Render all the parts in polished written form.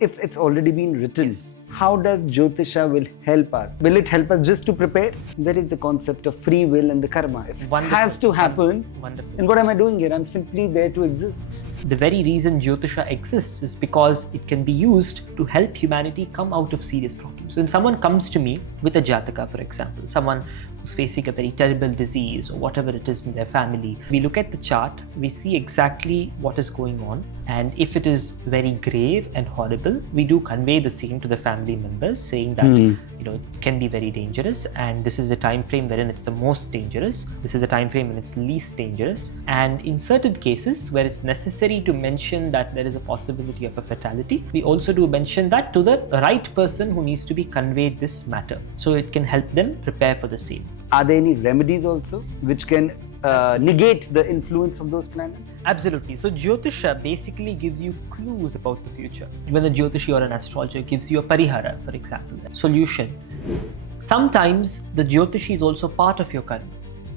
if it's already been written, Yes. how does Jyotisha will help us? Will it help us just to prepare? Where is the concept of free will and the karma? If it Wonderful. has to happen, Wonderful. then what am I doing here? I'm simply there to exist. The very reason Jyotisha exists is because it can be used to help humanity come out of serious problems. So when someone comes to me with a Jataka, for example, someone who's facing a very terrible disease or whatever it is in their family, we look at the chart, we see exactly what is going on, and if it is very grave and horrible, we do convey the same to the family members, saying that it can be very dangerous, and this is a time frame wherein it's the most dangerous. This is a time frame when it's least dangerous, and in certain cases where it's necessary to mention that there is a possibility of a fatality, we also do mention that to the right person who needs to be conveyed this matter, so it can help them prepare for the same. Are there any remedies also which can negate the influence of those planets? Absolutely. So Jyotisha basically gives you clues about the future. When a Jyotishi or an astrologer gives you a parihara, for example, solution, sometimes the Jyotishi is also part of your karma.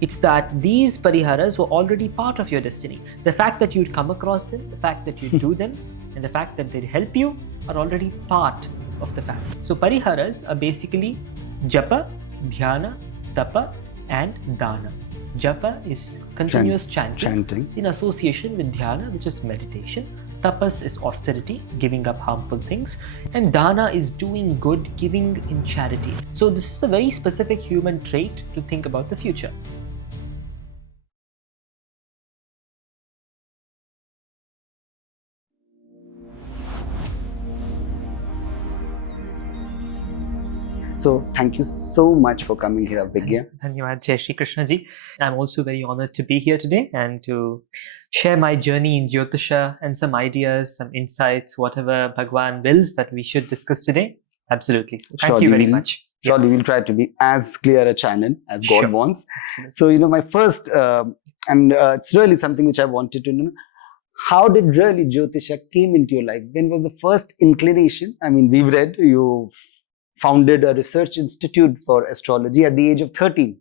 It's that these pariharas were already part of your destiny. The fact that you'd come across them, the fact that you do them, and the fact that they help you are already part of the fact. So pariharas are basically japa, dhyana, tapa, and dana. Japa is continuous chanting in association with dhyana, which is meditation. Tapas is austerity, giving up harmful things. And dana is doing good, giving in charity. So this is a very specific human trait to think about the future. So thank you so much for coming here, Abhigya. Dhanyawad, Jai Shri Krishna ji. I'm also very honored to be here today and to share my journey in Jyotisha and some ideas, some insights, whatever Bhagwan wills that we should discuss today. Absolutely. So thank you very much. Surely we'll try to be as clear a channel as God wants. Absolutely. So, my first, and it's really something which I wanted to know. How did really Jyotisha came into your life? When was the first inclination? I mean, we've read you founded a research institute for astrology at the age of 13,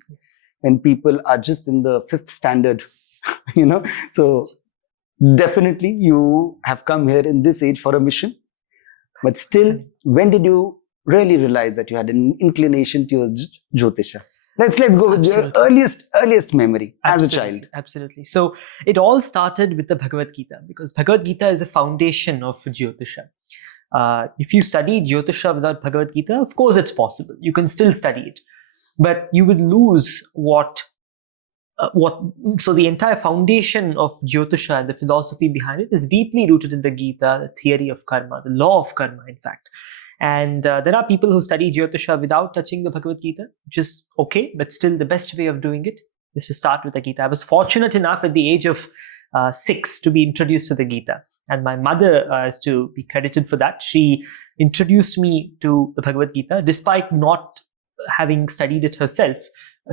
when people are just in the 5th standard, So definitely you have come here in this age for a mission. But still, when did you really realize that you had an inclination towards Jyotisha? Let's go with your earliest memory as a child. Absolutely. So it all started with the Bhagavad Gita, because Bhagavad Gita is the foundation of Jyotisha. If you study Jyotisha without Bhagavad Gita, of course it's possible. You can still study it, but you would lose so the entire foundation of Jyotisha and the philosophy behind it is deeply rooted in the Gita, the theory of karma, the law of karma, in fact. And there are people who study Jyotisha without touching the Bhagavad Gita, which is okay, but still the best way of doing it is to start with the Gita. I was fortunate enough at the age of 6 to be introduced to the Gita. And my mother is to be credited for that. She introduced me to the Bhagavad Gita despite not having studied it herself.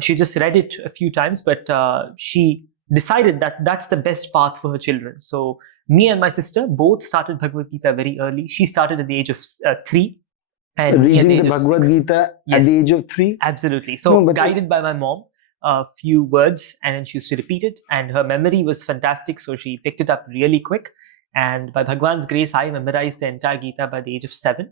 She just read it a few times, but she decided that that's the best path for her children. So me and my sister both started Bhagavad Gita very early. She started at the age of 3. And reading the Bhagavad Gita at the age of 3? Absolutely. So guided by my mom, a few words, and then she used to repeat it. And her memory was fantastic, so she picked it up really quick. And by Bhagwan's grace, I memorized the entire Gita by the age of 7.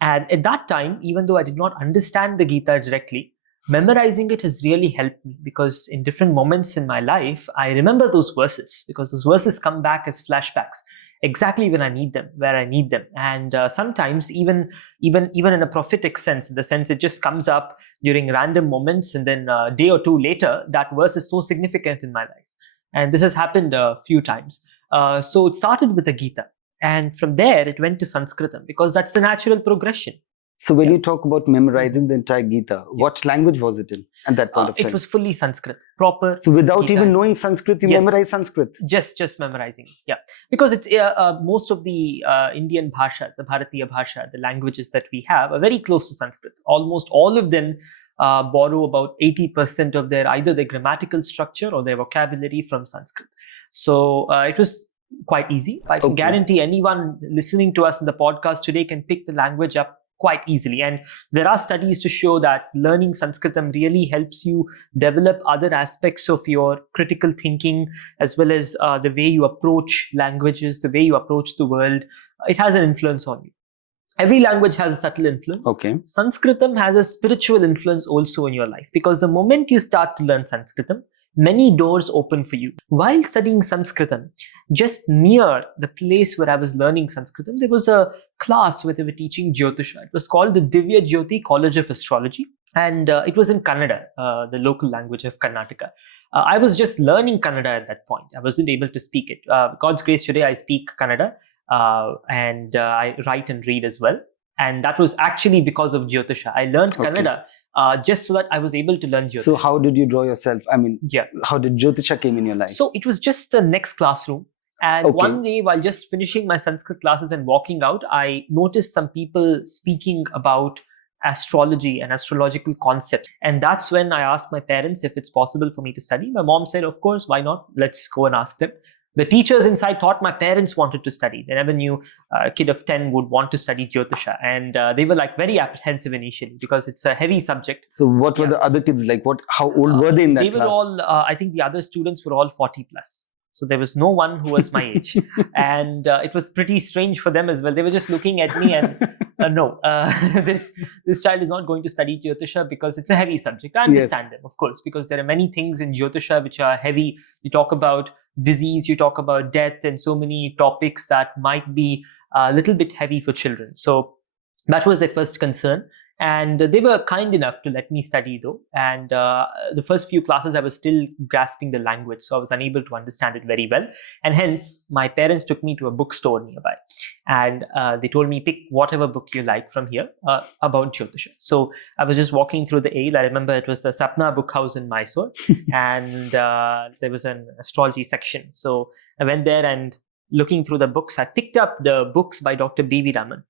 And at that time, even though I did not understand the Gita directly, memorizing it has really helped me, because in different moments in my life, I remember those verses, because those verses come back as flashbacks exactly when I need them, where I need them. And sometimes even in a prophetic sense, in the sense it just comes up during random moments, and then a day or two later, that verse is so significant in my life. And this has happened a few times. So it started with the Gita, and from there it went to Sanskritam, because that's the natural progression. So when you talk about memorizing the entire Gita, what language was it in at that point of time? It was fully Sanskrit, proper. So without Gita even knowing Sanskrit, you memorize Sanskrit? Just memorizing it, because it's most of the Indian bhashas, the Bharatiya bhasha, the languages that we have are very close to Sanskrit. Almost all of them borrow about 80% of either their grammatical structure or their vocabulary from Sanskrit. So it was quite easy. I can guarantee anyone listening to us in the podcast today can pick the language up quite easily. And there are studies to show that learning Sanskritam really helps you develop other aspects of your critical thinking, as well as the way you approach languages, the way you approach the world. It has an influence on you. Every language has a subtle influence. Okay. Sanskritam has a spiritual influence also in your life, because the moment you start to learn Sanskritam, many doors open for you. While studying Sanskritam, just near the place where I was learning Sanskritam, there was a class where they were teaching Jyotisha. It was called the Divya Jyoti College of Astrology. And it was in Kannada, the local language of Karnataka. I was just learning Kannada at that point. I wasn't able to speak it. God's grace, today I speak Kannada. And I write and read as well. And that was actually because of Jyotisha. I learned Kannada just so that I was able to learn Jyotisha. So how did you draw yourself? I mean, how did Jyotisha came in your life? So it was just the next classroom. And one day, while just finishing my Sanskrit classes and walking out, I noticed some people speaking about astrology and astrological concepts. And that's when I asked my parents if it's possible for me to study. My mom said, of course, why not? Let's go and ask them. The teachers inside thought my parents wanted to study. They never knew a kid of 10 would want to study Jyotisha. And they were like very apprehensive initially because it's a heavy subject. So what were the other kids like? How old were they in that class? They were all, I think the other students were all 40 plus. So there was no one who was my age. And it was pretty strange for them as well. They were just looking at me and this child is not going to study Jyotisha because it's a heavy subject. I understand them, of course, because there are many things in Jyotisha which are heavy. You talk about disease, you talk about death, and so many topics that might be a little bit heavy for children. So that was their first concern. And they were kind enough to let me study though. And the first few classes, I was still grasping the language. So I was unable to understand it very well. And hence, my parents took me to a bookstore nearby. And they told me, pick whatever book you like from here about Jyotisha. So I was just walking through the aisle. I remember it was the Sapna book house in Mysore. And there was an astrology section. So I went there and looking through the books, I picked up the books by Dr. B.V. Raman.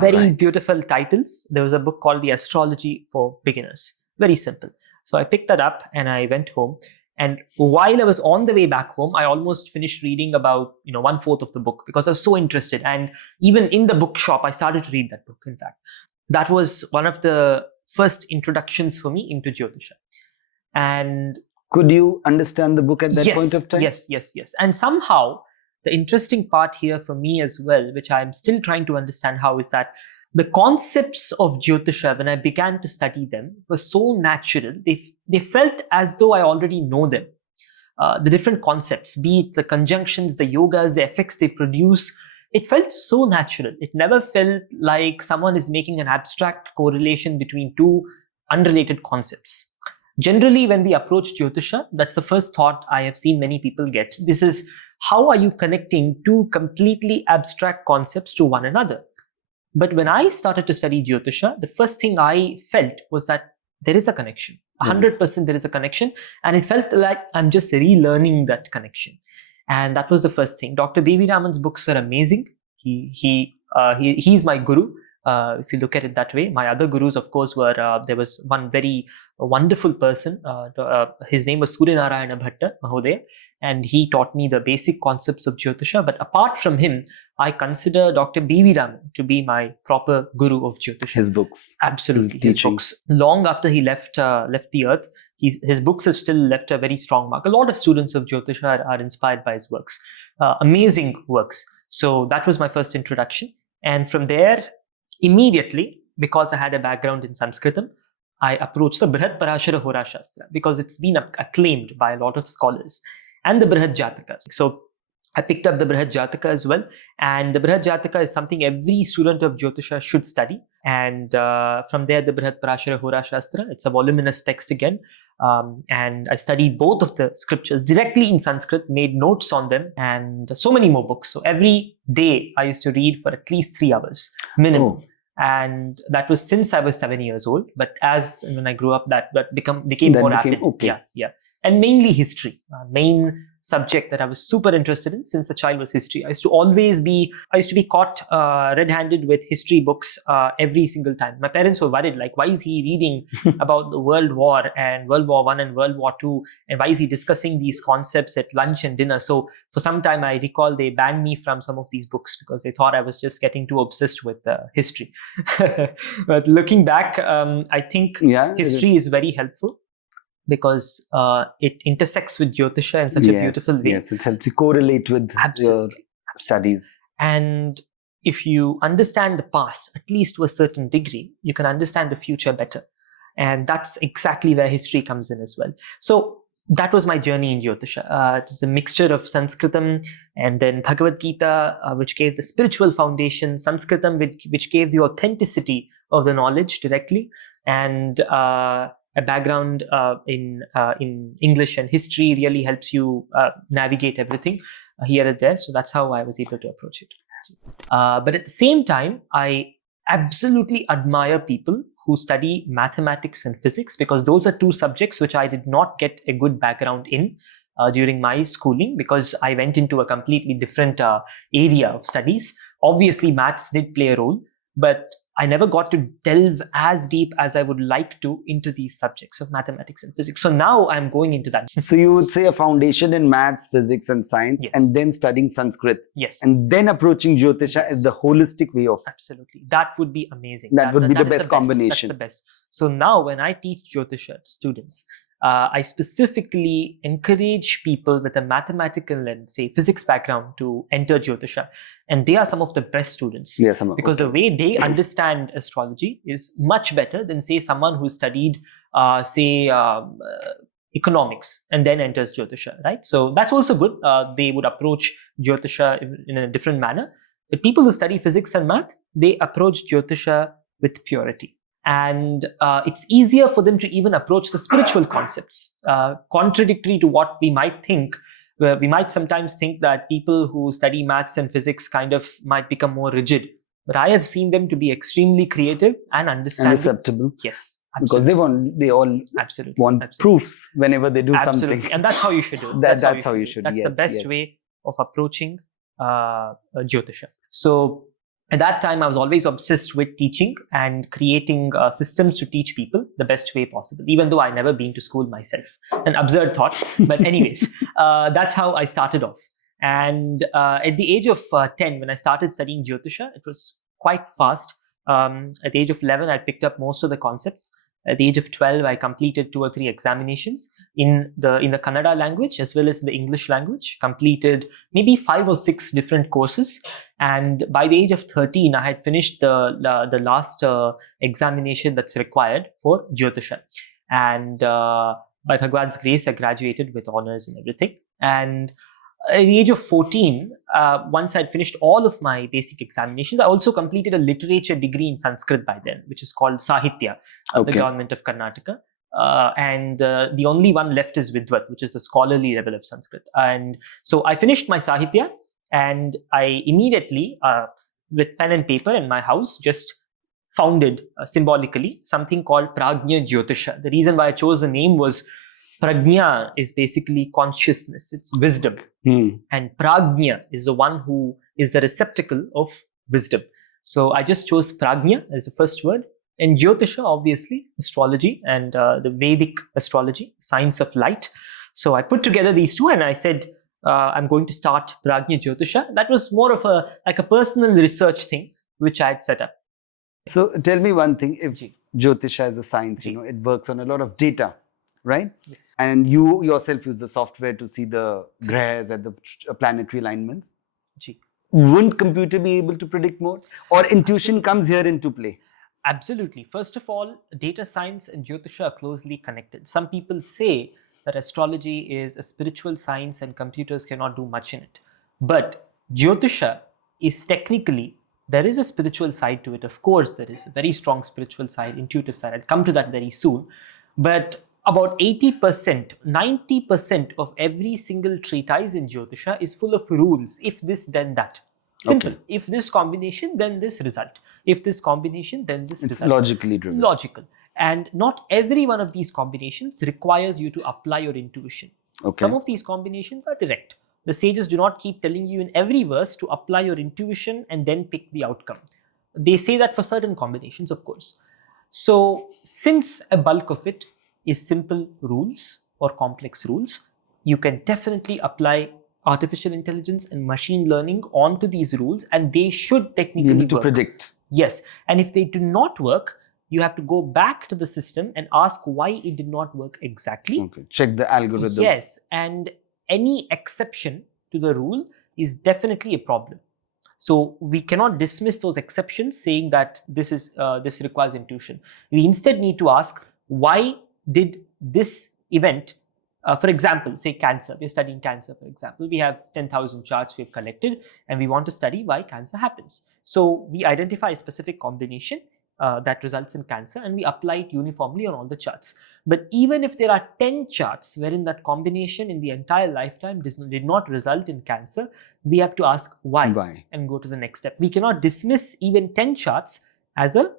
Very beautiful titles. There was a book called The Astrology for Beginners. Very simple. So I picked that up and I went home. And while I was on the way back home, I almost finished reading about 1/4 of the book because I was so interested. And even in the bookshop, I started to read that book, in fact. That was one of the first introductions for me into Jyotisha. And could you understand the book at that point of time? Yes. And somehow, the interesting part here for me as well, which I'm still trying to understand how, is that the concepts of Jyotisha, when I began to study them, were so natural. They felt as though I already know them. The different concepts, be it the conjunctions, the yogas, the effects they produce, it felt so natural. It never felt like someone is making an abstract correlation between two unrelated concepts. Generally, when we approach Jyotisha, that's the first thought I have seen many people get. This is, how are you connecting two completely abstract concepts to one another? But when I started to study Jyotisha, the first thing I felt was that there is a connection. 100% there is a connection. And it felt like I'm just relearning that connection. And that was the first thing. Dr. B.V. Raman's books are amazing. He's my guru. If you look at it that way. My other gurus, of course, were, there was one very wonderful person. His name was Suryanarayana Bhatta Mahodaya, and he taught me the basic concepts of Jyotisha. But apart from him, I consider Dr. B.V. Raman to be my proper guru of Jyotisha. His books. Absolutely. His books. Long after he left the earth, his books have still left a very strong mark. A lot of students of Jyotisha are inspired by his works. Amazing works. So that was my first introduction. And from there, immediately, because I had a background in Sanskritam, I approached the Brihat Parashara Hora Shastra because it's been acclaimed by a lot of scholars, and the Brihat Jataka. So I picked up the Brihat Jataka as well. And the Brihat Jataka is something every student of Jyotisha should study. And from there, the Brihat Parashara Hora Shastra, it's a voluminous text again. And I studied both of the scriptures directly in Sanskrit, made notes on them, and so many more books. So every day I used to read for at least 3 hours minimum. Oh. And that was since I was 7 years old. But when I grew up, that became more active. Okay. Yeah. And mainly history. Main subject that I was super interested in since a child was history. I used to be caught red-handed with history books every single time. My parents were worried, like, why is he reading about the World War and World War I and World War II, and why is he discussing these concepts at lunch and dinner? So for some time, I recall they banned me from some of these books because they thought I was just getting too obsessed with history. But looking back, I think history is very helpful, because it intersects with Jyotisha in such a beautiful way. Yes, it helps you correlate with your studies. And, if you understand the past, at least to a certain degree, you can understand the future better. And that's exactly where history comes in as well. So that was my journey in Jyotisha. It is a mixture of Sanskritam and then Bhagavad Gita, which gave the spiritual foundation, Sanskritam, which gave the authenticity of the knowledge directly, and a background in English and history really helps you navigate everything here and there. So that's how I was able to approach it. But at the same time, I absolutely admire people who study mathematics and physics, because those are two subjects which I did not get a good background in during my schooling, because I went into a completely different area of studies. Obviously, maths did play a role, but I never got to delve as deep as I would like to into these subjects of mathematics and physics. So now I'm going into that. So you would say a foundation in maths, physics and science, Yes. and then studying Sanskrit. Yes. And then approaching Jyotisha Yes. as the holistic way of. Absolutely. That would be amazing. That would be the is best combination. That's the best. So now when I teach Jyotisha to students, I specifically encourage people with a mathematical and say physics background to enter Jyotisha. And they are some of the best students. Yes, Because the way they understand astrology is much better than say someone who studied economics and then enters Jyotisha, right? So that's also good. They would approach Jyotisha in a different manner. The people who study physics and math, they approach Jyotisha with purity. And it's easier for them to even approach the spiritual concepts, contradictory to what we might think. We might sometimes think that people who study maths and physics kind of might become more rigid. But I have seen them to be extremely creative and understanding. And acceptable. Yes. Absolutely. Because they all absolutely want proofs whenever they do something. And that's how you should do it. That's how you should. That's the best way of approaching Jyotisha. So at that time, I was always obsessed with teaching and creating systems to teach people the best way possible, even though I never been to school myself. An absurd thought. But anyways, that's how I started off. And at the age of 10, when I started studying Jyotisha, it was quite fast. At the age of 11, I picked up most of the concepts. At the age of 12, I completed 2 or 3 examinations in the Kannada language as well as the English language, completed maybe 5 or 6 different courses. And by the age of 13, I had finished the last examination that's required for Jyotisha. And by Bhagwan's grace, I graduated with honors and everything. And at the age of 14, once I'd finished all of my basic examinations, I also completed a literature degree in Sanskrit by then, which is called Sahitya of the government of Karnataka. And the only one left is Vidvat, which is the scholarly level of Sanskrit. And so I finished my Sahitya, and I immediately, with pen and paper in my house, just founded symbolically something called Prajna Jyotisha. The reason why I chose the name was Prajna is basically consciousness, it's wisdom. And Prajna is the one who is the receptacle of wisdom. So I just chose Prajna as the first word. And Jyotisha, obviously, astrology and the Vedic astrology, science of light. So I put together these two and I said, I'm going to start Prajna Jyotisha. That was more of a personal research thing, which I had set up. So tell me one thing, if Jyotisha is a science, it works on a lot of data, right? Yes. And you yourself use the software to see the grahas and the planetary alignments. Wouldn't computer be able to predict more? Or intuition comes here into play? Absolutely. First of all, data science and Jyotisha are closely connected. Some people say that astrology is a spiritual science and computers cannot do much in it. But Jyotisha is technically, there is a spiritual side to it. Of course, there is a very strong spiritual side, intuitive side. I'll come to that very soon. But about 80%, 90% of every single treatise in Jyotisha is full of rules. If this, then that. Simple. Okay. If this combination, then this result. If this combination, then this result. It's logically driven. Logical. And not every one of these combinations requires you to apply your intuition. Okay. Some of these combinations are direct. The sages do not keep telling you in every verse to apply your intuition and then pick the outcome. They say that for certain combinations, of course. So since a bulk of it is simple rules or complex rules, you can definitely apply artificial intelligence and machine learning onto these rules, and they should technically work. To predict. Yes. And if they do not work, you have to go back to the system and ask why it did not work exactly. Okay. Check the algorithm. Yes. And any exception to the rule is definitely a problem. So we cannot dismiss those exceptions saying that this requires intuition. We instead need to ask, why did this event, for example, say cancer, we're studying cancer, for example, we have 10,000 charts we've collected and we want to study why cancer happens. So we identify a specific combination that results in cancer and we apply it uniformly on all the charts. But even if there are 10 charts wherein that combination in the entire lifetime did not result in cancer, we have to ask why and go to the next step. We cannot dismiss even 10 charts as a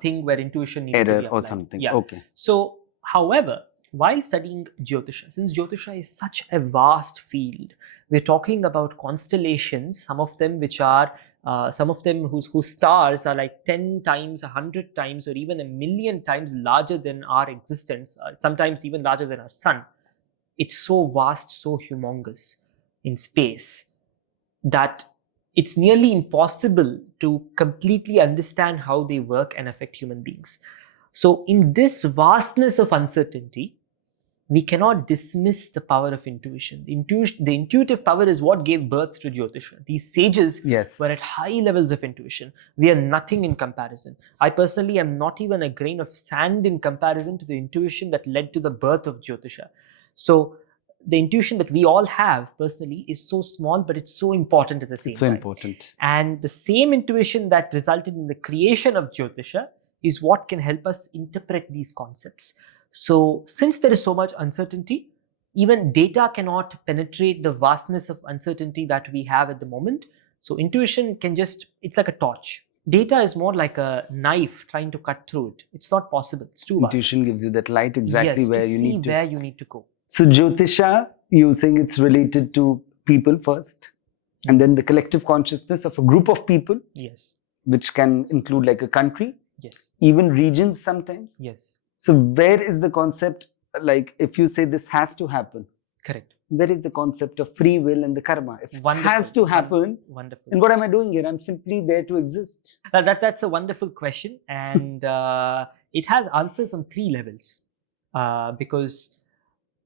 thing where intuition needs to be applied. Or something. Yeah. Okay. So, however, while studying Jyotisha, since Jyotisha is such a vast field, we're talking about constellations, some of them whose stars are like 10 times, 100 times, or even 1,000,000 times larger than our existence, sometimes even larger than our sun. It's so vast, so humongous in space that it's nearly impossible to completely understand how they work and affect human beings. So in this vastness of uncertainty, we cannot dismiss the power of intuition. The intuitive power is what gave birth to Jyotisha. These sages were at high levels of intuition. We are nothing in comparison. I personally am not even a grain of sand in comparison to the intuition that led to the birth of Jyotisha. So the intuition that we all have personally is so small, but it's so important at the same time. So important. And the same intuition that resulted in the creation of Jyotisha is what can help us interpret these concepts. So since there is so much uncertainty, even data cannot penetrate the vastness of uncertainty that we have at the moment. So intuition it's like a torch. Data is more like a knife trying to cut through it. It's not possible. It's too vast. Intuition gives you that light exactly where you need to go. So Jyotisha, you're saying it's related to people first, and then the collective consciousness of a group of people. Yes. Which can include like a country. Yes. Even regions sometimes. Yes. So where is the concept, like if you say this has to happen? Correct. Where is the concept of free will and the karma? If it has to happen, then what am I doing here? I'm simply there to exist. That's a wonderful question. And it has answers on 3 levels. Because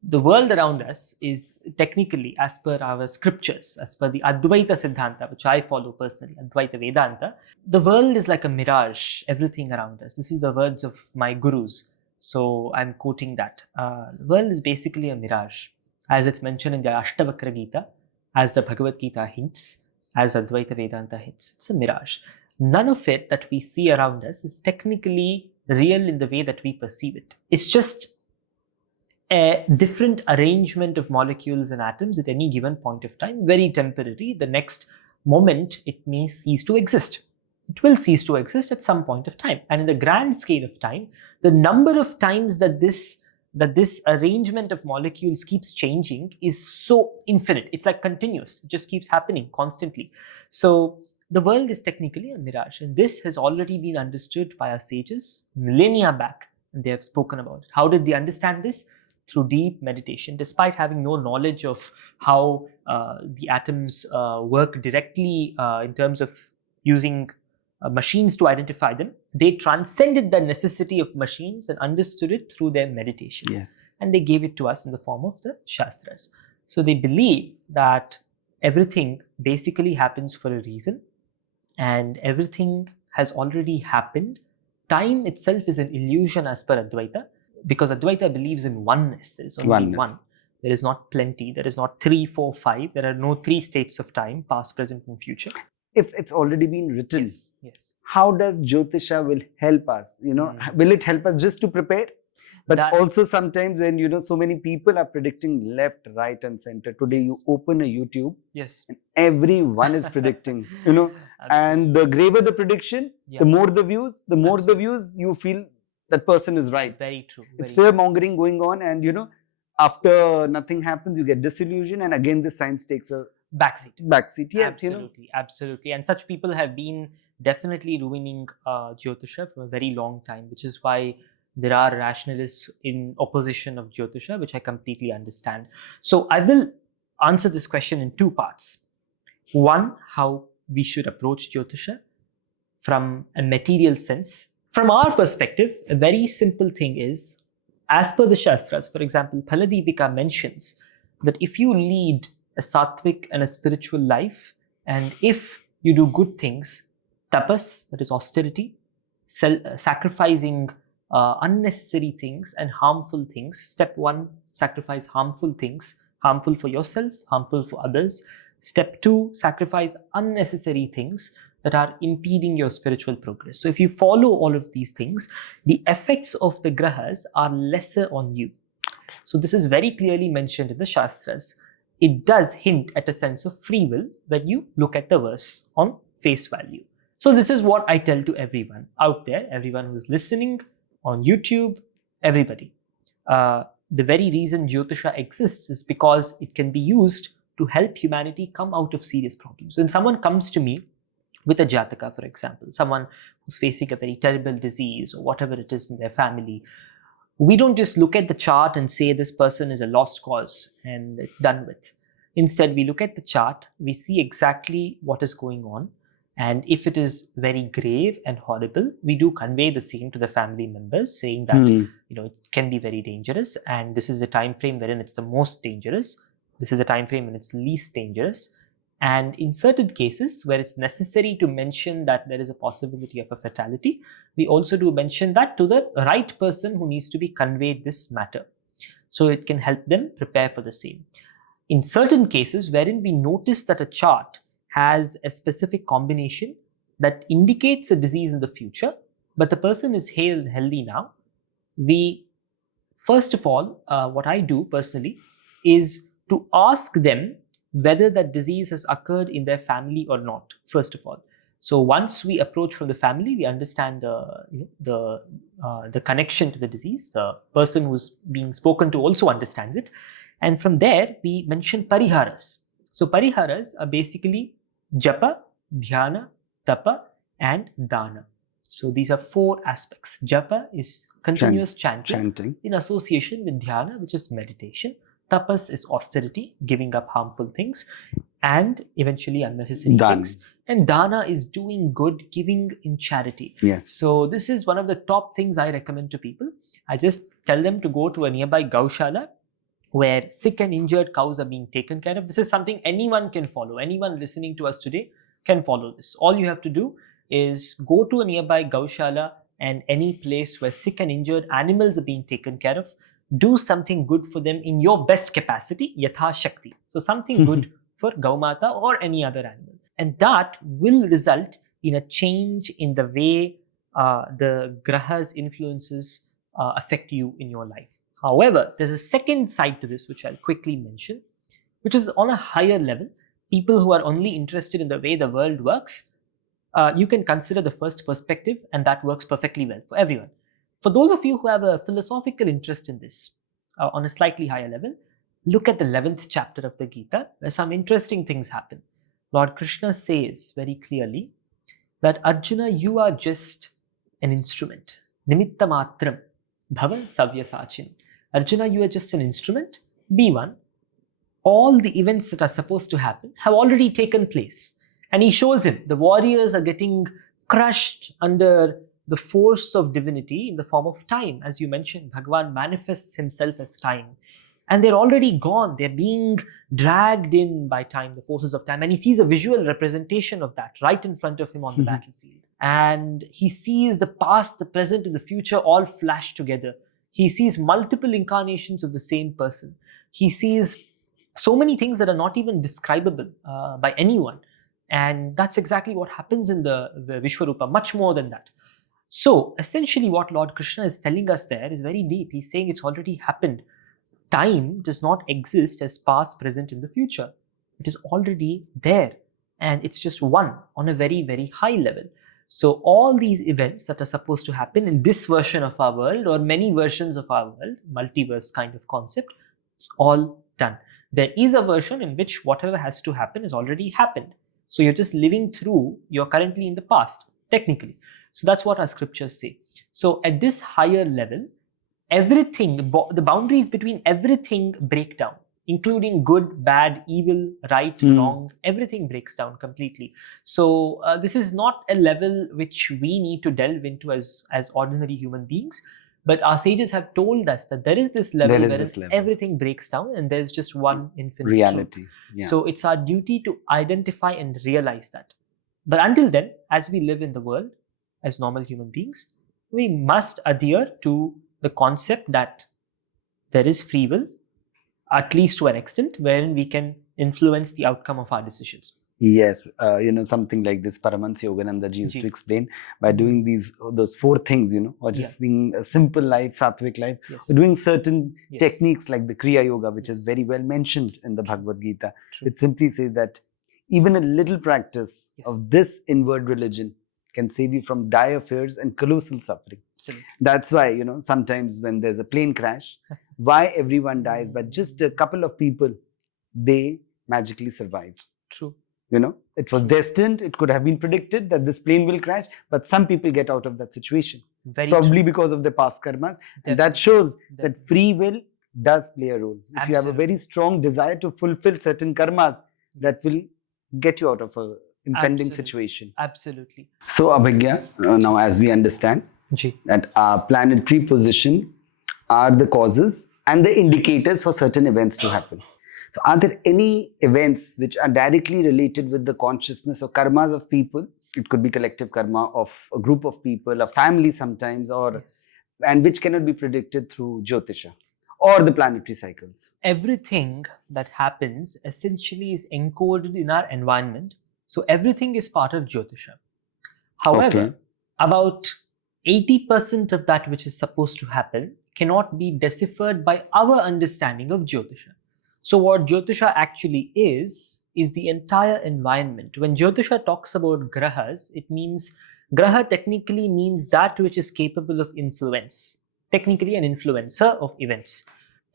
the world around us is technically, as per our scriptures, as per the Advaita Siddhanta, which I follow personally, Advaita Vedanta, the world is like a mirage, everything around us. This is the words of my gurus. So I'm quoting that. The world is basically a mirage, as it's mentioned in the Ashtavakra Gita, as the Bhagavad Gita hints, as Advaita Vedanta hints. It's a mirage. None of it that we see around us is technically real in the way that we perceive it. It's just a different arrangement of molecules and atoms at any given point of time, very temporary. The next moment, it may cease to exist. It will cease to exist at some point of time. And in the grand scale of time, the number of times that this arrangement of molecules keeps changing is so infinite. It's like continuous. It just keeps happening constantly. So the world is technically a mirage. And this has already been understood by our sages millennia back. And they have spoken about it. How did they understand this? Through deep meditation. Despite having no knowledge of how the atoms work directly in terms of using machines to identify them, they transcended the necessity of machines and understood it through their meditation. Yes. And they gave it to us in the form of the Shastras. So they believe that everything basically happens for a reason and everything has already happened. Time itself is an illusion as per Advaita, because Advaita believes in oneness. There is only one. There is not plenty. There is not 3, 4, 5. There are no 3 states of time, past, present, and future. If it's already been written, yes. How does Jyotisha will help us? Will it help us just to prepare? But also sometimes when, so many people are predicting left, right and center. Today you open a YouTube and everyone is predicting, and the graver the prediction, the more the views, you feel that person is right. Very true. It's fear-mongering going on and, after nothing happens, you get disillusion and again the science takes a backseat. Yes, Absolutely. And such people have been definitely ruining Jyotisha for a very long time, which is why there are rationalists in opposition of Jyotisha, which I completely understand. So I will answer this question in 2 parts. One, how we should approach Jyotisha from a material sense. From our perspective, a very simple thing is, as per the Shastras, for example, Phaladipika mentions that if you lead a sattvic and a spiritual life, And if you do good things, tapas, that is austerity, sacrificing unnecessary things and harmful things. Step 1, sacrifice harmful things, harmful for yourself, harmful for others. Step 2, sacrifice unnecessary things that are impeding your spiritual progress. So if you follow all of these things, the effects of the grahas are lesser on you. So this is very clearly mentioned in the Shastras. It does hint at a sense of free will when you look at the verse on face value. So this is what I tell to everyone out there, everyone who is listening on YouTube, everybody. The very reason Jyotisha exists is because it can be used to help humanity come out of serious problems. When someone comes to me with a Jataka, for example, someone who's facing a very terrible disease or whatever it is in their family, we don't just look at the chart and say this person is a lost cause and it's done with. Instead, we look at the chart, we see exactly what is going on. And if it is very grave and horrible, we do convey the same to the family members, saying that it can be very dangerous, and this is a time frame wherein it's the most dangerous. This is a time frame when it's least dangerous. And in certain cases where it's necessary to mention that there is a possibility of a fatality, we also do mention that to the right person who needs to be conveyed this matter. So it can help them prepare for the same. In certain cases wherein we notice that a chart has a specific combination that indicates a disease in the future, but the person is hale and healthy now, we, first of all, what I do personally is to ask them whether that disease has occurred in their family or not, first of all. So once we approach from the family, we understand the connection to the disease. The person who's being spoken to also understands it. And from there, we mention pariharas. So pariharas are basically japa, dhyana, tapa, and dana. So these are 4 aspects. Japa is continuous chanting in association with dhyana, which is meditation. Tapas is austerity, giving up harmful things, and eventually unnecessary things. And dana is doing good, giving in charity. Yes. So this is one of the top things I recommend to people. I just tell them to go to a nearby Gaushala where sick and injured cows are being taken care of. This is something anyone can follow. Anyone listening to us today can follow this. All you have to do is go to a nearby Gaushala and any place where sick and injured animals are being taken care of. Do something good for them in your best capacity, yatha shakti. So something good for Gaumata or any other animal. And that will result in a change in the way the grahas influences affect you in your life. However, there's a second side to this, which I'll quickly mention, which is on a higher level. People who are only interested in the way the world works, you can consider the first perspective, and that works perfectly well for everyone. For those of you who have a philosophical interest in this, on a slightly higher level, look at the 11th chapter of the Gita, where some interesting things happen. Lord Krishna says very clearly that Arjuna, you are just an instrument. Nimitta matram bhava savyasachin. Arjuna, you are just an instrument. Be one. All the events that are supposed to happen have already taken place. And he shows him the warriors are getting crushed under the force of divinity in the form of time. As you mentioned, Bhagavan manifests himself as time. And they're already gone. They're being dragged in by time, the forces of time. And he sees a visual representation of that right in front of him on the battlefield. And he sees the past, the present, and the future all flash together. He sees multiple incarnations of the same person. He sees so many things that are not even describable by anyone. And that's exactly what happens in the Vishwarupa, much more than that. So essentially what Lord Krishna is telling us there is very deep. He's saying it's already happened. Time does not exist as past, present, in the future. It is already there. And it's just one on a very, very high level. So all these events that are supposed to happen in this version of our world or many versions of our world, multiverse kind of concept, it's all done. There is a version in which whatever has to happen has already happened. So you're just living through, you're currently in the past, technically. So that's what our scriptures say. So at this higher level, everything, the boundaries between everything break down, including good, bad, evil, right, wrong, everything breaks down completely. So this is not a level which we need to delve into as ordinary human beings. But our sages have told us that there is this level There is where this level. everything breaks down and there's just one infinite Reality. truth. Yeah. So it's our duty to identify and realize that. But until then, as we live in the world as normal human beings, we must adhere to the concept that there is free will, at least to an extent, wherein we can influence the outcome of our decisions. Yes, something like this Paramahansa Yogananda ji used to explain by doing those 4 things, or just being a simple life, sattvic life, Yes. or doing certain Yes. techniques like the Kriya Yoga, which Yes. is very well mentioned in the Bhagavad Gita. True. It simply says that even a little practice Yes. of this inward religion can save you from dire fears and colossal suffering. Absolutely. That's why, sometimes when there's a plane crash, why everyone dies, but just a couple of people, they magically survive. True. It was True. destined, it could have been predicted that this plane will crash, but some people get out of that situation. Very Probably true. because of their past karmas. And Definitely. that shows that Definitely. free will does play a role. If you have a Absolutely. very strong desire to fulfill certain karmas, that will get you out of a impending Absolutely. situation. Absolutely. So Abhigya, now as we understand Ji. that our planetary position are the causes and the indicators for certain events to happen. So are there any events which are directly related with the consciousness or karmas of people? It could be collective karma of a group of people, a family sometimes, Yes. and which cannot be predicted through Jyotisha or the planetary cycles. Everything that happens essentially is encoded in our environment. So everything is part of Jyotisha. However, Okay. about 80% of that which is supposed to happen cannot be deciphered by our understanding of Jyotisha. So what Jyotisha actually is the entire environment. When Jyotisha talks about grahas, it means, graha technically means that which is capable of influence. Technically an influencer of events.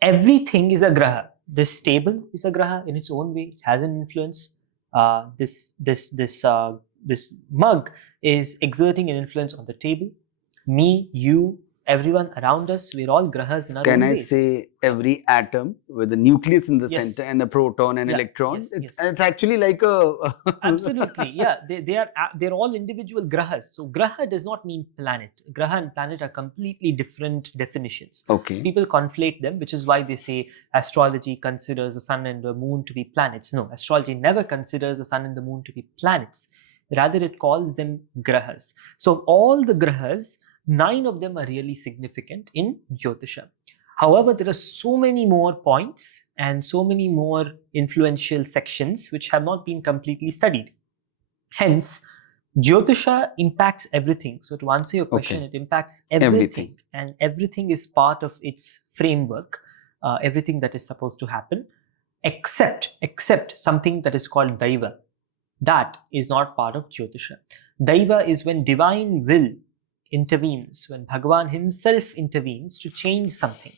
Everything is a graha. This table is a graha in its own way. It has an influence. This mug is exerting an influence on the table. Me, you, everyone around us, we're all grahas in our Can own I ways. say every atom with a nucleus in the Yes. center and a proton and Yeah. electron? Yes, yes. It's actually like a... Absolutely, yeah. They're all individual grahas. So graha does not mean planet. Graha and planet are completely different definitions. Okay. People conflate them, which is why they say astrology considers the sun and the moon to be planets. No, astrology never considers the sun and the moon to be planets. Rather, it calls them grahas. So of all the grahas, 9 of them are really significant in Jyotisha. However, there are so many more points and so many more influential sections which have not been completely studied. Hence, Jyotisha impacts everything. So to answer your question, it impacts everything. And everything is part of its framework, everything that is supposed to happen, except something that is called Daiva. That is not part of Jyotisha. Daiva is when divine will intervenes, when Bhagavan himself intervenes to change something,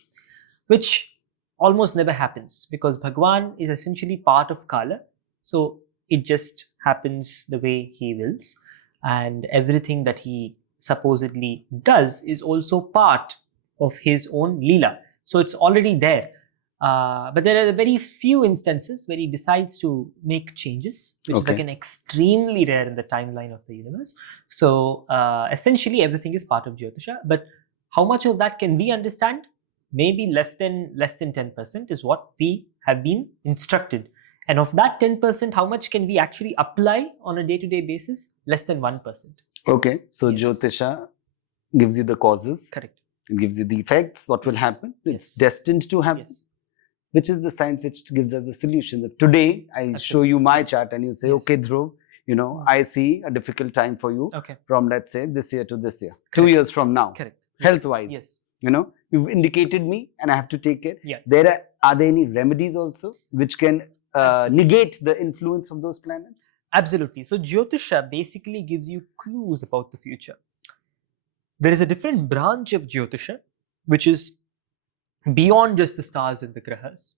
which almost never happens because Bhagavan is essentially part of Kala. So it just happens the way he wills, and everything that he supposedly does is also part of his own Leela. So it's already there. But there are very few instances where he decides to make changes, which is again extremely rare in the timeline of the universe. So essentially everything is part of Jyotisha. But how much of that can we understand? Maybe less than 10% is what we have been instructed. And of that 10%, how much can we actually apply on a day-to-day basis? Less than 1%. Okay, so Jyotisha gives you the causes. Correct. It gives you the effects, what will happen. It's destined to happen. Which is the science which gives us the solution. If today I show you my chart and you say, okay, Dhruv, I see a difficult time for you from, let's say, this year to this year, 2 years from now, health-wise. You've indicated me and I have to take care. Are there any remedies also which can negate the influence of those planets? Absolutely. So Jyotisha basically gives you clues about the future. There is a different branch of Jyotisha which is beyond just the stars and the grahas,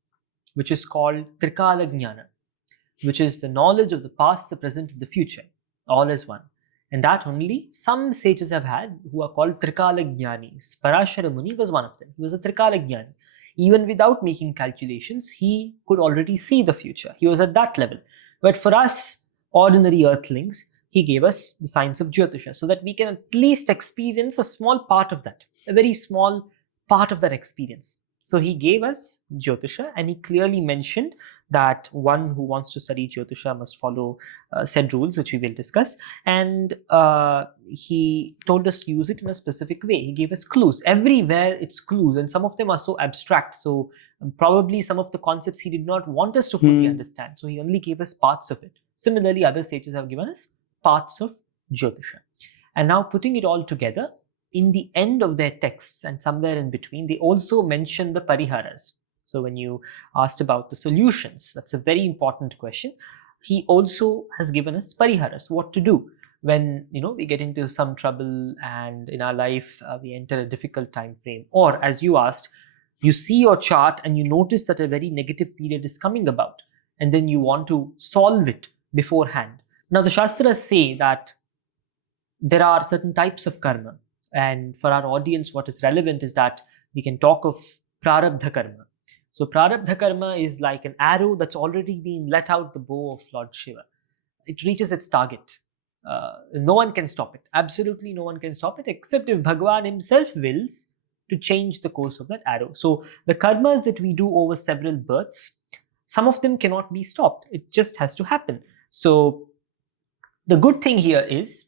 which is called Trikala Jnana, which is the knowledge of the past, the present, and the future, all as one. And that only some sages have had who are called Trikala Jnanis. Parashara Muni was one of them. He was a Trikala Jnani. Even without making calculations, he could already see the future. He was at that level. But for us, ordinary earthlings, he gave us the science of Jyotisha so that we can at least experience a small part of that, a very small part of that experience. So he gave us Jyotisha, and he clearly mentioned that one who wants to study Jyotisha must follow said rules, which we will discuss. And he told us to use it in a specific way. He gave us clues. Everywhere it's clues, and some of them are so abstract. So probably some of the concepts he did not want us to fully understand. So he only gave us parts of it. Similarly, other sages have given us parts of Jyotisha. And now putting it all together, in the end of their texts and somewhere in between, they also mention the pariharas. So when you asked about the solutions, that's a very important question. He also has given us pariharas, what to do when we get into some trouble and in our life we enter a difficult time frame. Or as you asked, you see your chart and you notice that a very negative period is coming about, and then you want to solve it beforehand. Now the Shastras say that there are certain types of karma. And for our audience, what is relevant is that we can talk of prarabdha karma. So prarabdha karma is like an arrow that's already been let out the bow of Lord Shiva. It reaches its target. No one can stop it. Absolutely no one can stop it, except if Bhagwan himself wills to change the course of that arrow. So the karmas that we do over several births, some of them cannot be stopped. It just has to happen. So the good thing here is,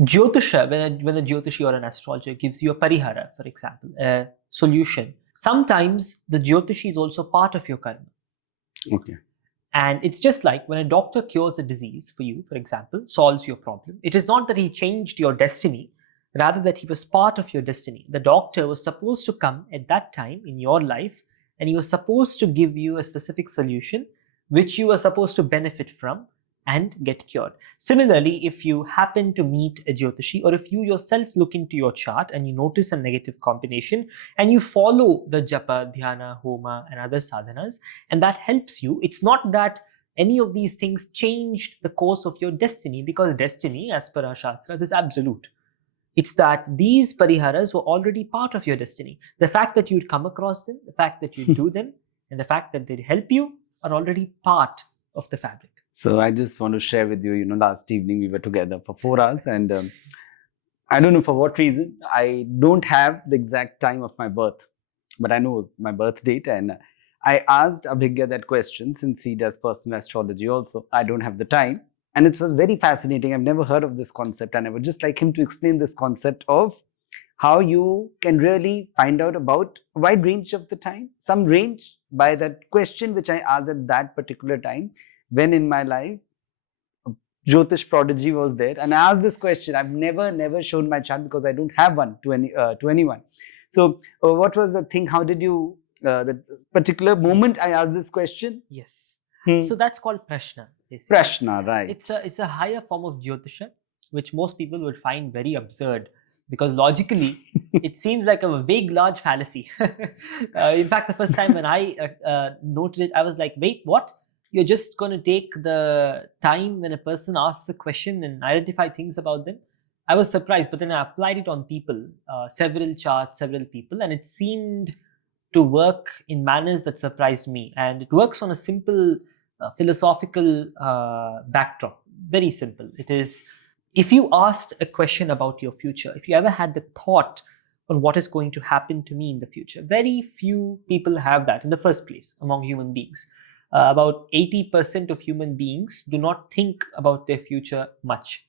Jyotisha, when a Jyotishi or an astrologer gives you a parihara, for example, a solution, sometimes the Jyotishi is also part of your karma. Okay. And it's just like when a doctor cures a disease for you, for example, solves your problem. It is not that he changed your destiny, rather that he was part of your destiny. The doctor was supposed to come at that time in your life, and he was supposed to give you a specific solution which you were supposed to benefit from and get cured. Similarly, if you happen to meet a Jyotishi, or if you yourself look into your chart and you notice a negative combination and you follow the japa, dhyana, homa and other sadhanas, and that helps you, it's not that any of these things changed the course of your destiny, because destiny, as per our Shastras, is absolute. It's that these pariharas were already part of your destiny. The fact that you'd come across them, the fact that you do them, and the fact that they help you are already part of the fabric. So I just want to share with you, last evening we were together for 4 hours, and I don't know for what reason, I don't have the exact time of my birth, but I know my birth date, and I asked Abhigya that question, since he does personal astrology also. I don't have the time. And it was very fascinating. I've never heard of this concept, and I would just like him to explain this concept of how you can really find out about a wide range of the time, some range by that question which I asked at that particular time, when in my life Jyotish prodigy was there. And I asked this question. I've never shown my chart because I don't have one to anyone. So what was the thing? How did you, the particular moment I asked this question? Yes. So that's called Prashna. Basically. Prashna, right. It's a higher form of Jyotisha, which most people would find very absurd, because logically it seems like a big, large fallacy. In fact, the first time when I noted it, I was like, wait, what? You're just going to take the time when a person asks a question and identify things about them? I was surprised, but then I applied it on people, several charts, several people, and it seemed to work in manners that surprised me. And it works on a simple philosophical backdrop. Very simple. It is, if you asked a question about your future, if you ever had the thought on what is going to happen to me in the future, very few people have that in the first place among human beings. About 80% of human beings do not think about their future much.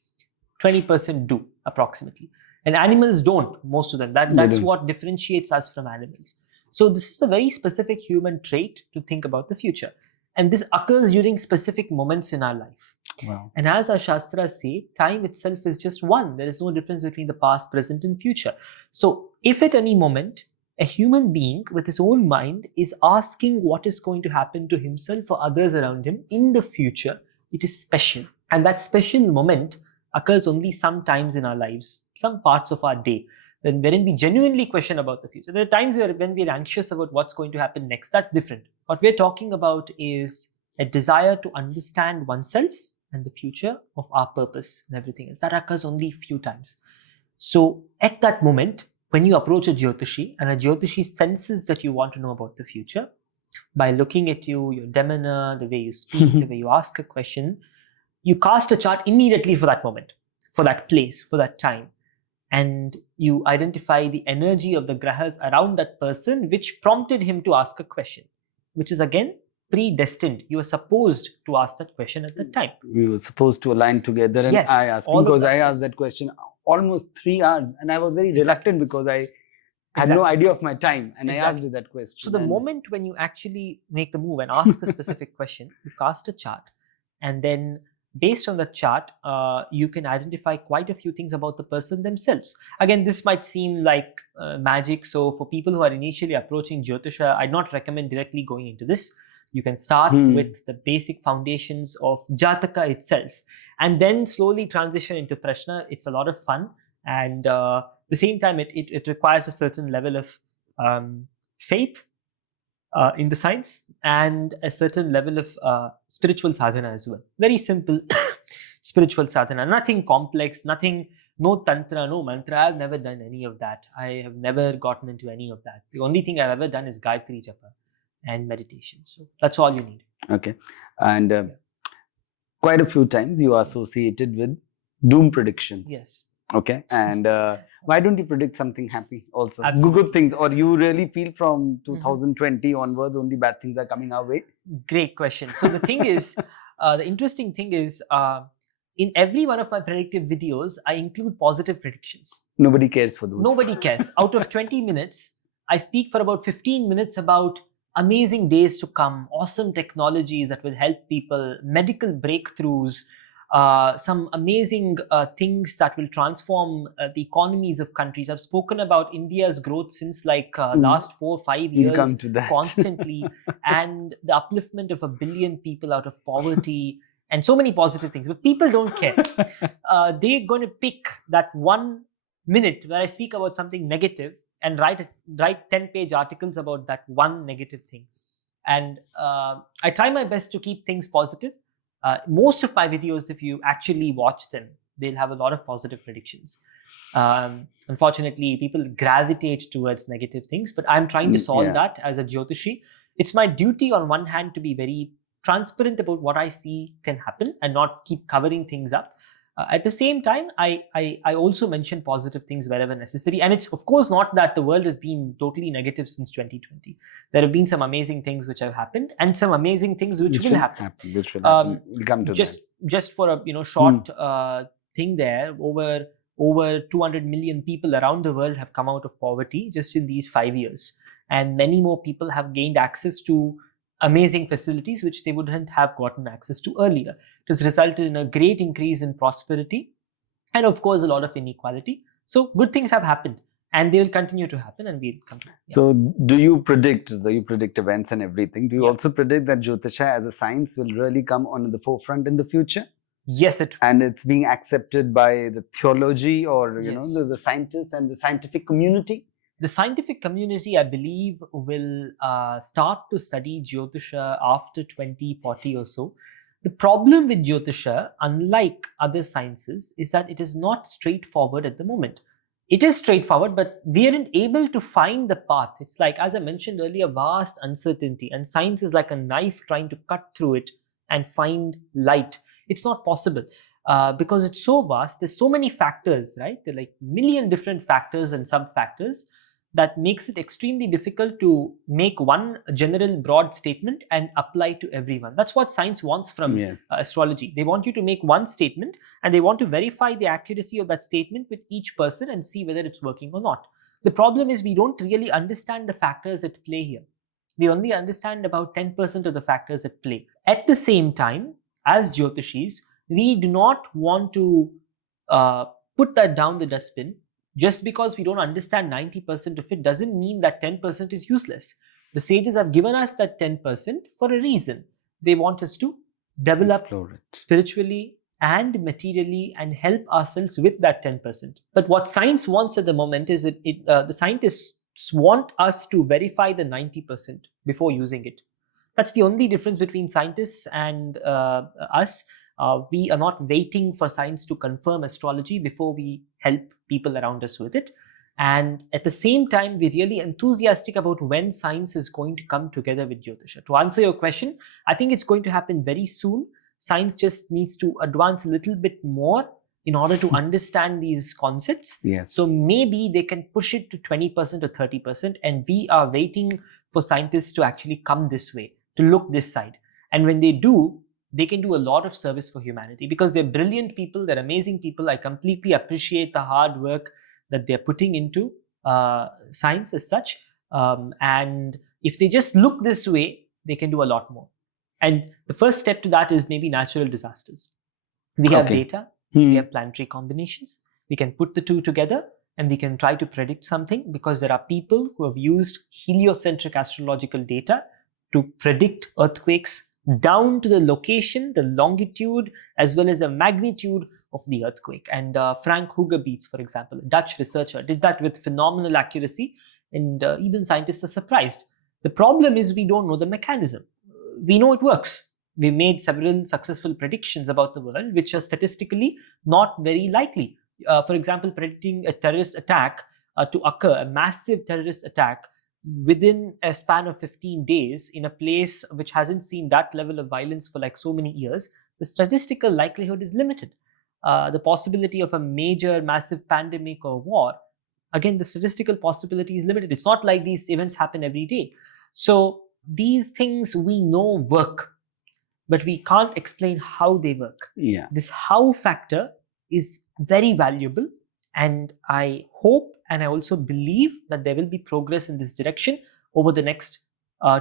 20% do, approximately. And animals don't, most of them. That's what differentiates us from animals. So this is a very specific human trait to think about the future. And this occurs during specific moments in our life. Wow. And as our Shastras say, time itself is just one. There is no difference between the past, present, and future. So if at any moment, a human being with his own mind is asking what is going to happen to himself or others around him in the future, it is special. And that special moment occurs only sometimes in our lives, some parts of our day, wherein we genuinely question about the future. There are times when we're anxious about what's going to happen next. That's different. What we're talking about is a desire to understand oneself and the future of our purpose and everything else. That occurs only a few times. So at that moment, when you approach a Jyotishi and a Jyotishi senses that you want to know about the future, by looking at you, your demeanor, the way you speak, the way you ask a question, you cast a chart immediately for that moment, for that place, for that time. And you identify the energy of the grahas around that person, which prompted him to ask a question, which is again predestined. You were supposed to ask that question at that time. We were supposed to align together, and Yes, I asked, all of because that, I asked yes. that question almost 3 hours, and I was very reluctant because I had no Exactly. idea of my time, and I asked Exactly. you that question. So the and moment when you actually make the move and ask a specific question, you cast a chart, and then based on the chart, you can identify quite a few things about the person themselves. Again, this might seem like magic. So for people who are initially approaching Jyotisha, I'd not recommend directly going into this. You can start with the basic foundations of Jataka itself, and then slowly transition into Prashna. It's a lot of fun, and at the same time, it requires a certain level of faith in the science and a certain level of spiritual sadhana as well. Very simple spiritual sadhana, nothing complex, nothing, no tantra, no mantra. I've never done any of that. I have never gotten into any of that. The only thing I've ever done is Gayatri Japa and meditation. So that's all you need. Okay. And quite a few times you are associated with doom predictions. Yes. Okay. And why don't you predict something happy also? Absolutely. Good things, or you really feel from 2020 onwards only bad things are coming our way? Great question. So the thing is, the interesting thing is, in every one of my predictive videos, I include positive predictions. Nobody cares for those. Nobody cares. Out of 20 minutes, I speak for about 15 minutes about amazing days to come, awesome technologies that will help people, medical breakthroughs, some amazing things that will transform the economies of countries. I've spoken about India's growth since like last 4 or 5 years, We'll come to that. constantly, and the upliftment of 1 billion people out of poverty, and so many positive things. But people don't care. They're going to pick that 1 minute where I speak about something negative and write 10-page articles about that one negative thing. And I try my best to keep things positive. Most of my videos, if you actually watch them, they'll have a lot of positive predictions. Unfortunately, people gravitate towards negative things, but I'm trying to solve that as a Jyotishi. It's my duty on one hand to be very transparent about what I see can happen and not keep covering things up. At the same time, I also mention positive things wherever necessary. And it's of course not that the world has been totally negative since 2020. There have been some amazing things which have happened and some amazing things which will happen. Which will happen. We'll come to just for a short thing there, over 200 million people around the world have come out of poverty just in these 5 years. And many more people have gained access to amazing facilities which they wouldn't have gotten access to earlier. It has resulted in a great increase in prosperity and of course a lot of inequality. So good things have happened and they will continue to happen, and we'll come to it. So do you predict events and everything? Do you also predict that Jyotisha as a science will really come on the forefront in the future? Yes, it will. And it's being accepted by the theology or you know the scientists and the scientific community? The scientific community, I believe, will start to study Jyotisha after 2040 or so. The problem with Jyotisha, unlike other sciences, is that it is not straightforward at the moment. It is straightforward, but we aren't able to find the path. It's like, as I mentioned earlier, vast uncertainty, and science is like a knife trying to cut through it and find light. It's not possible. Because it's so vast, there's so many factors, right? There are like a million different factors and sub-factors that makes it extremely difficult to make one general broad statement and apply to everyone. That's what science wants from astrology. They want you to make one statement and they want to verify the accuracy of that statement with each person and see whether it's working or not. The problem is we don't really understand the factors at play here. We only understand about 10% of the factors at play. At the same time, as Jyotishis, we do not want to put that down the dustbin. Just because we don't understand 90% of it doesn't mean that 10% is useless. The sages have given us that 10% for a reason. They want us to develop spiritually and materially and help ourselves with that 10%. But what science wants at the moment is the scientists want us to verify the 90% before using it. That's the only difference between scientists and us. We are not waiting for science to confirm astrology before we help people around us with it. And at the same time, we're really enthusiastic about when science is going to come together with Jyotisha. To answer your question, I think it's going to happen very soon. science just needs to advance a little bit more in order to understand these concepts. Yes. So maybe they can push it to 20% or 30%, and we are waiting for scientists to actually come this way, to look this side. And when they do, they can do a lot of service for humanity, because they're brilliant people, they're amazing people. I completely appreciate the hard work that they're putting into science as such. And if they just look this way, they can do a lot more. And the first step to that is maybe natural disasters. We have data, we have planetary combinations. We can put the two together and we can try to predict something, because there are people who have used heliocentric astrological data to predict earthquakes down to the location, the longitude, as well as the magnitude of the earthquake. And Frank Hugebeets, for example, a Dutch researcher, did that with phenomenal accuracy, and even scientists are surprised. The problem is we don't know the mechanism. We know it works. We made several successful predictions about the world, which are statistically not very likely. For example, predicting a terrorist attack to occur, a massive terrorist attack within a span of 15 days in a place which hasn't seen that level of violence for like so many years, the statistical likelihood is limited. The possibility of a major, massive pandemic or war, again, the statistical possibility is limited. It's not like these events happen every day. So these things we know work, but we can't explain how they work. Yeah. This how factor is very valuable, and I hope and I also believe that there will be progress in this direction over the next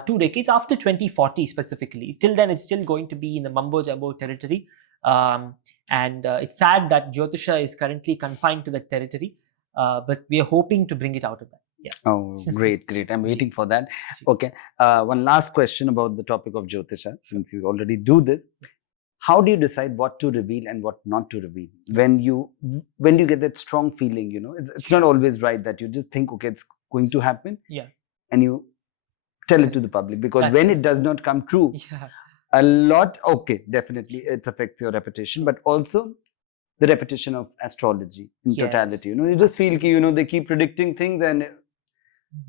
2 decades, after 2040 specifically. Till then, it's still going to be in the mumbo-jumbo territory. And it's sad that Jyotisha is currently confined to that territory, but we are hoping to bring it out of that. Yeah. Oh, great, great. I'm waiting for that. Okay. One last question about the topic of Jyotisha, since you already do this. How do you decide what to reveal and what not to reveal? When you get that strong feeling, it's not always right that you just think, okay, it's going to happen. Yeah. And you tell it to the public, because when it does not come true, a lot, okay, definitely it affects your reputation, but also the reputation of astrology in totality. You just feel, they keep predicting things and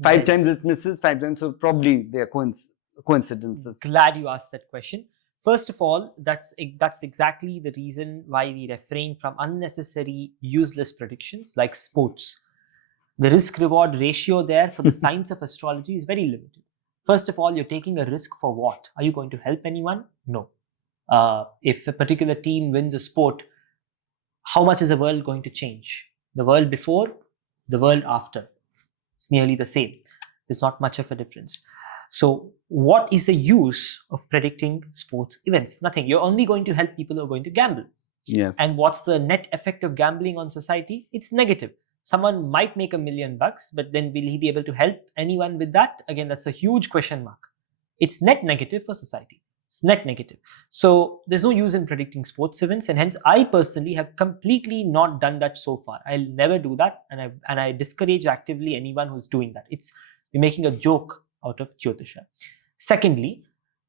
5 times it misses, 5 times, so probably they are coincidences. Glad you asked that question. First of all, that's exactly the reason why we refrain from unnecessary, useless predictions like sports. The risk-reward ratio there for the science of astrology is very limited. First of all, you're taking a risk for what? Are you going to help anyone? No. If a particular team wins a sport, how much is the world going to change? The world before, the world after. It's nearly the same. There's not much of a difference. So what is the use of predicting sports events? Nothing. You're only going to help people who are going to gamble. Yes. And what's the net effect of gambling on society? It's negative. Someone might make $1 million, but then will he be able to help anyone with that? Again, that's a huge question mark. It's net negative for society. It's net negative. So there's no use in predicting sports events, and hence I personally have completely not done that so far. I'll never do that, and I discourage actively anyone who's doing that. We're making a joke out of Jyotisha. Secondly,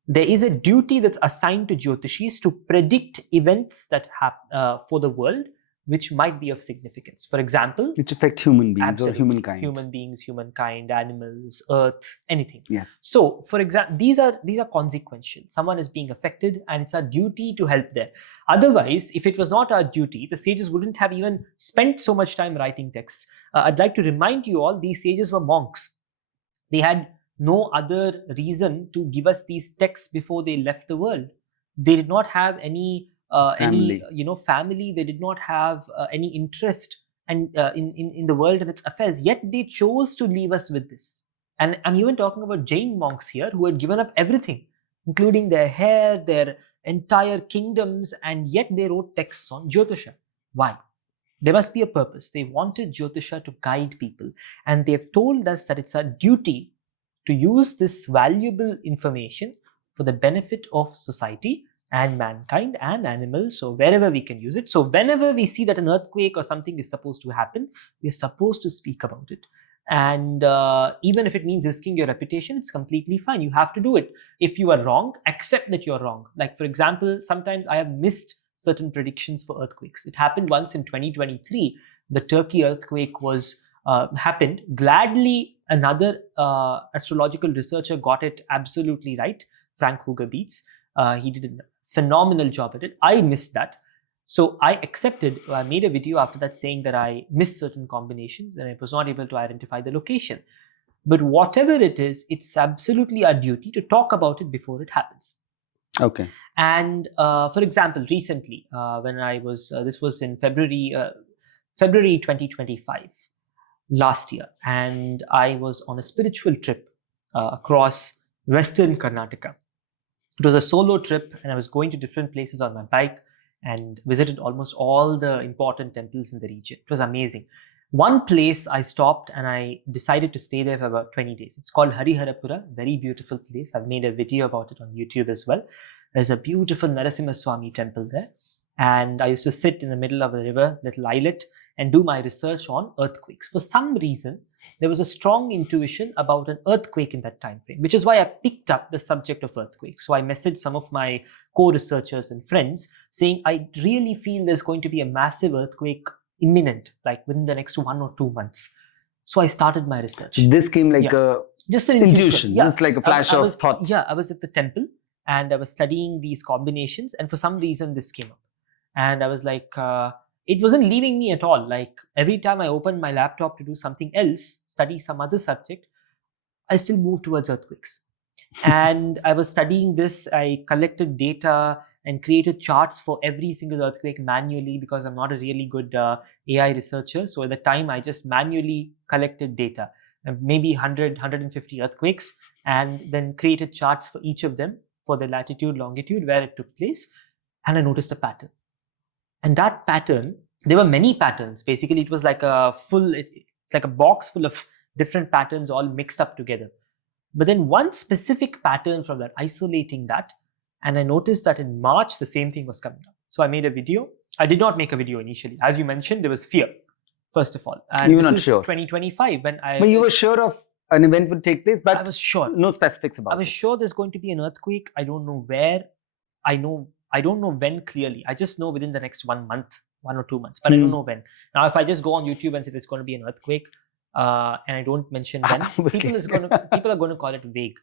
there is a duty that's assigned to Jyotishis to predict events that happen for the world, which might be of significance. For example, which affect human beings or humankind. Human beings, humankind, animals, earth, anything. Yes. So, for example, these are consequential. Someone is being affected, and it's our duty to help them. Otherwise, if it was not our duty, the sages wouldn't have even spent so much time writing texts. I'd like to remind you all, these sages were monks. They had no other reason to give us these texts before they left the world. They did not have any family. They did not have any interest in the world and its affairs. Yet they chose to leave us with this. And I'm even talking about Jain monks here who had given up everything, including their hair, their entire kingdoms, and yet they wrote texts on Jyotisha. Why? There must be a purpose. They wanted Jyotisha to guide people, and they've told us that it's our duty to use this valuable information for the benefit of society and mankind and animals, so wherever we can use it. So whenever we see that an earthquake or something is supposed to happen, we're supposed to speak about it. And even if it means risking your reputation, it's completely fine. You have to do it. If you are wrong, accept that you're wrong. Like, for example, sometimes I have missed certain predictions for earthquakes. It happened once in 2023. The Turkey earthquake happened. Gladly, another astrological researcher got it absolutely right, Frank Hugebeets. He did a phenomenal job at it. I missed that. So I made a video after that saying that I missed certain combinations and I was not able to identify the location. But whatever it is, it's absolutely our duty to talk about it before it happens. Okay. And for example, recently, when I was, this was in February 2025, last year, and I was on a spiritual trip across Western Karnataka. It was a solo trip, and I was going to different places on my bike and visited almost all the important temples in the region. It was amazing. One place I stopped and I decided to stay there for about 20 days. It's called Hariharapura, very beautiful place. I've made a video about it on YouTube as well. There's a beautiful Narasimha Swami temple there. And I used to sit in the middle of a river, little islet, and do my research on earthquakes. For some reason, there was a strong intuition about an earthquake in that time frame, which is why I picked up the subject of earthquakes. So I messaged some of my co-researchers and friends saying, I really feel there's going to be a massive earthquake imminent, like within the next 1 or 2 months. So I started my research. This came like just an intuition, Yeah. just like a flash of thought. Yeah, I was at the temple and I was studying these combinations, and for some reason this came up. And I was like, it wasn't leaving me at all. Like every time I opened my laptop to do something else, study some other subject, I still moved towards earthquakes. And I was studying this. I collected data and created charts for every single earthquake manually, because I'm not a really good AI researcher. So at the time, I just manually collected data, maybe 100, 150 earthquakes, and then created charts for each of them for the latitude, longitude, where it took place. And I noticed a pattern. And that pattern, there were many patterns. Basically, it was like it's like a box full of different patterns all mixed up together. But then one specific pattern from that, isolating that, and I noticed that in March, the same thing was coming up. So I made a video. I did not make a video initially. As you mentioned, there was fear, first of all. And you were this not is sure. 2025 when But you were sure of an event would take place, but I was sure. No specifics about it. I was sure there's going to be an earthquake. I don't know where. I don't know when clearly. I just know within the next 1 month, 1 or 2 months, but I don't know when. Now, if I just go on YouTube and say there's going to be an earthquake, and I don't mention when, people are going to call it vague.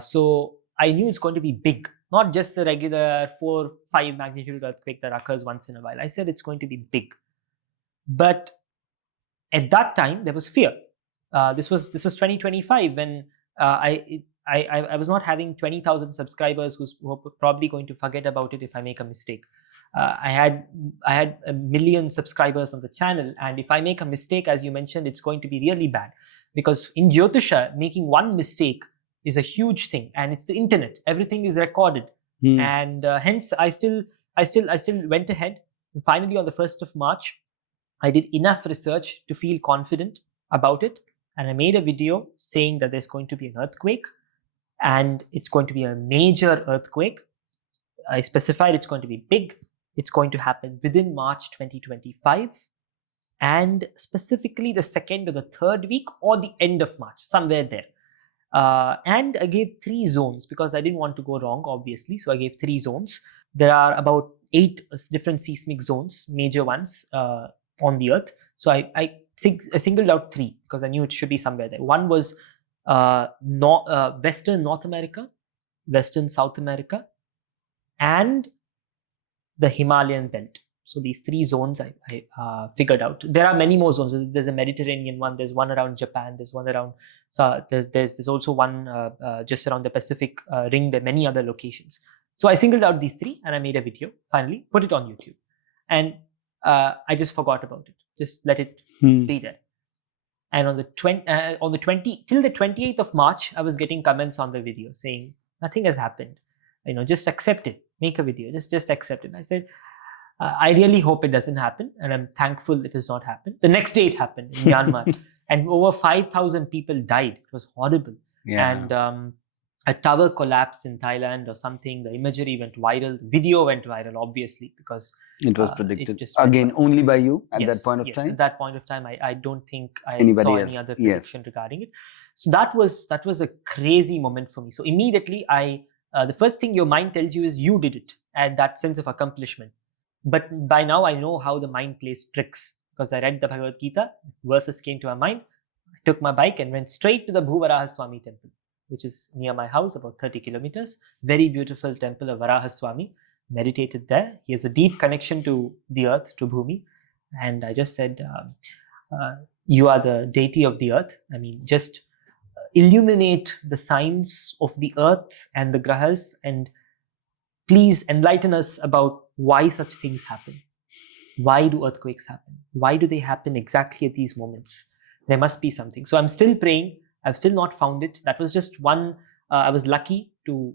So I knew it's going to be big, not just the regular 4-5 magnitude earthquake that occurs once in a while. I said it's going to be big. But at that time, there was fear. This was 2025 when I was not having 20,000 subscribers who were probably going to forget about it if I make a mistake. I had 1 million subscribers on the channel, and if I make a mistake, as you mentioned, it's going to be really bad, because in Jyotisha, making one mistake is a huge thing, and it's the internet. Everything is recorded, and hence I still went ahead. And finally, on the 1st of March, I did enough research to feel confident about it, and I made a video saying that there's going to be an earthquake, and it's going to be a major earthquake. I specified it's going to be big. It's going to happen within March 2025, and specifically the 2nd or the 3rd week or the end of March, somewhere there. And I gave 3 zones because I didn't want to go wrong, obviously. So I gave 3 zones. There are about 8 different seismic zones, major ones on the earth. So I singled out 3 because I knew it should be somewhere there. One was Western North America, Western South America, and the Himalayan belt. So these 3 zones I figured out. There are many more zones. There's a Mediterranean one. There's one around Japan. There's one around. There's also one just around the Pacific ring. There are many other locations. So I singled out these 3 and I made a video. Finally, put it on YouTube, and I just forgot about it. Just let it be there. And on the 20 till the 28th of March, I was getting comments on the video saying nothing has happened. Just accept it. Make a video. Just accept it. I said, I really hope it doesn't happen, and I'm thankful it has not happened. The next day it happened in Myanmar, and over 5,000 people died. It was horrible. Yeah. And a tower collapsed in Thailand or something. The imagery went viral. The video went viral, obviously, because it was predicted. Again, only by you at that point of time? At that point of time, I don't think I saw any other prediction regarding it. So that was a crazy moment for me. So immediately, the first thing your mind tells you is you did it, and that sense of accomplishment. But by now, I know how the mind plays tricks, because I read the Bhagavad Gita, verses came to my mind, I took my bike and went straight to the Bhuvaraha Swami temple. which is near my house, about 30 kilometers. Very beautiful temple of Varahaswamy. Meditated there. He has a deep connection to the earth, to Bhumi. And I just said, you are the deity of the earth. I mean, just illuminate the signs of the earth and the grahas, and please enlighten us about why such things happen. Why do earthquakes happen? Why do they happen exactly at these moments? There must be something. So I'm still praying. I've still not found it. That was just one. I was lucky to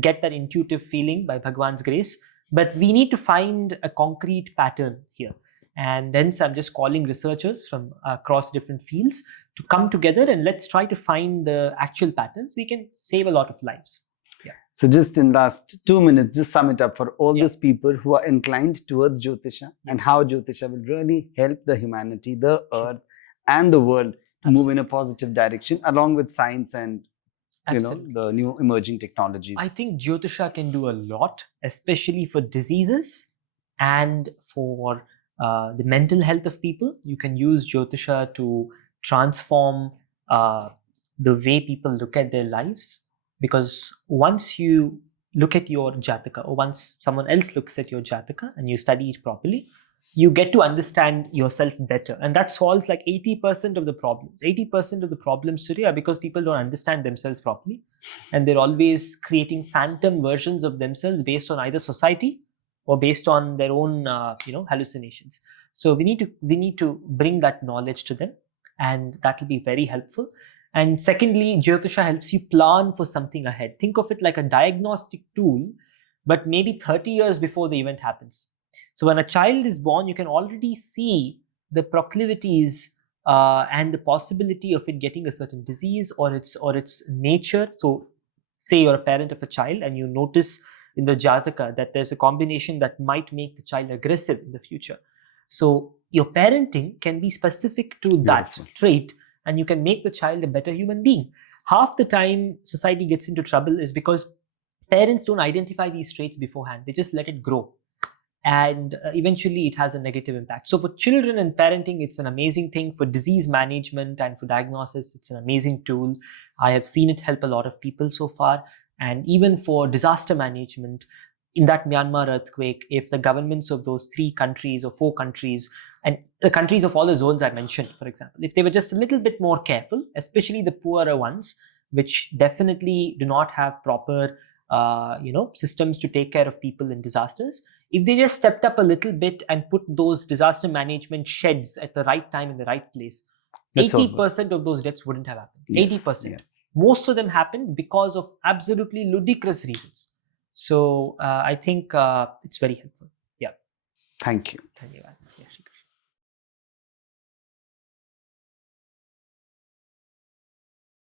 get that intuitive feeling by Bhagwan's grace. But we need to find a concrete pattern here. And hence I'm just calling researchers from across different fields to come together, and let's try to find the actual patterns. We can save a lot of lives. Yeah. So just in last 2 minutes, just sum it up for all those people who are inclined towards Jyotisha and how Jyotisha will really help the humanity, the earth and the world to move in a positive direction along with science and the new emerging technologies. I think Jyotisha can do a lot, especially for diseases and for the mental health of people. You can use Jyotisha to transform the way people look at their lives, because once you look at your Jataka, or once someone else looks at your Jataka and you study it properly, you get to understand yourself better, and that solves like 80% of the problems. 80% of the problems today are because people don't understand themselves properly, and they're always creating phantom versions of themselves based on either society or based on their own hallucinations. So we need to bring that knowledge to them, and that will be very helpful. And secondly, Jyotisha helps you plan for something ahead. Think of it like a diagnostic tool, but maybe 30 years before the event happens. So when a child is born, you can already see the proclivities and the possibility of it getting a certain disease or its nature. So say you're a parent of a child and you notice in the Jataka that there's a combination that might make the child aggressive in the future. So your parenting can be specific to that trait, and you can make the child a better human being. Half the time society gets into trouble is because parents don't identify these traits beforehand. They just let it grow. And eventually it has a negative impact. So for children and parenting, it's an amazing thing. For disease management and for diagnosis, it's an amazing tool. I have seen it help a lot of people so far. And even for disaster management, in that Myanmar earthquake, if the governments of those 3 countries or 4 countries, and the countries of all the zones I mentioned, for example, if they were just a little bit more careful, especially the poorer ones, which definitely do not have proper systems to take care of people in disasters, if they just stepped up a little bit and put those disaster management sheds at the right time in the right place, 80% of those deaths wouldn't have happened. 80%. Yes. Most of them happened because of absolutely ludicrous reasons. So I think it's very helpful. Yeah. Thank you. Dhanyavad.